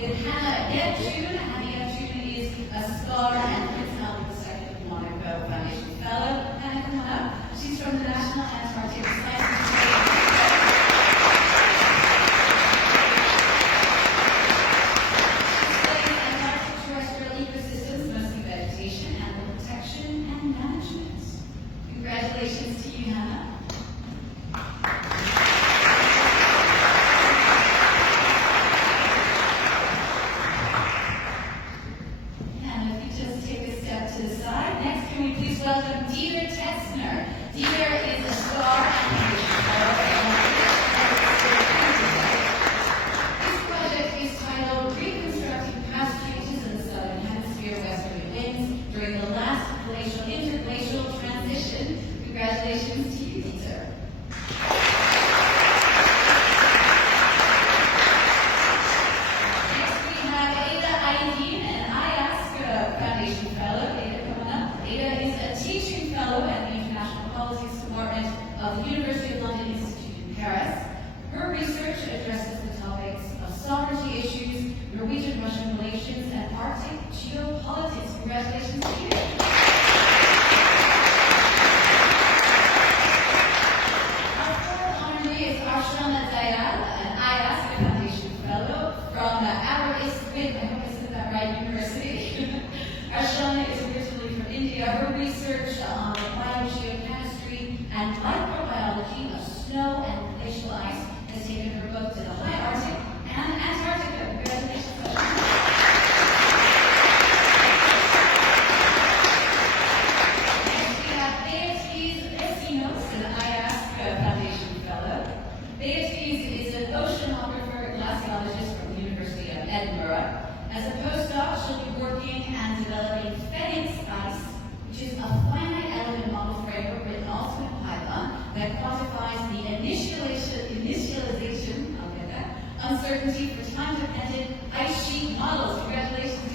with Hannah Yevchun. Hannah Yevchun is a scholar and Prince Albert II Monaco Foundation Fellow. Hannah, come on up. She's from the National Antarctic Science Museum. Congratulations to you, Hannah. And if you just take a step to the side. Next, can we please welcome Dieter Tetzner. Dieter is a star animation fellow. This project is titled Reconstructing Past Changes in the Southern Hemisphere Westerly Winds During the Last Interglacial Transition. Congratulations to you, Dieter. Next we have Ada Aydin, an IASC Foundation Fellow. Ada, come on up. Ada is a teaching fellow at the International Politics Department of the University of London Institute in Paris. Her research addresses the topics of sovereignty issues, Norwegian-Russian relations, and Arctic geopolitics. Congratulations to you. Arshana Dayal, an IASC Foundation Fellow from Aberystwyth, I hope I said that right, University. Arshana is originally from India. Her research on biogeochemistry and microbiology of snow and glacial ice has taken her book to the high Arctic and Antarctica. Congratulations, Arshana. Next we have Beatriz Vecinos, an IASC Foundation Fellow. Beatriz is an oceanographer glaciologist from the University of Edinburgh. As a postdoc, she'll be working and developing Phoenix ice, which is a finite element model framework written also in Python that quantifies the initialization, I'll get that, uncertainty for time-dependent ice sheet models. Congratulations,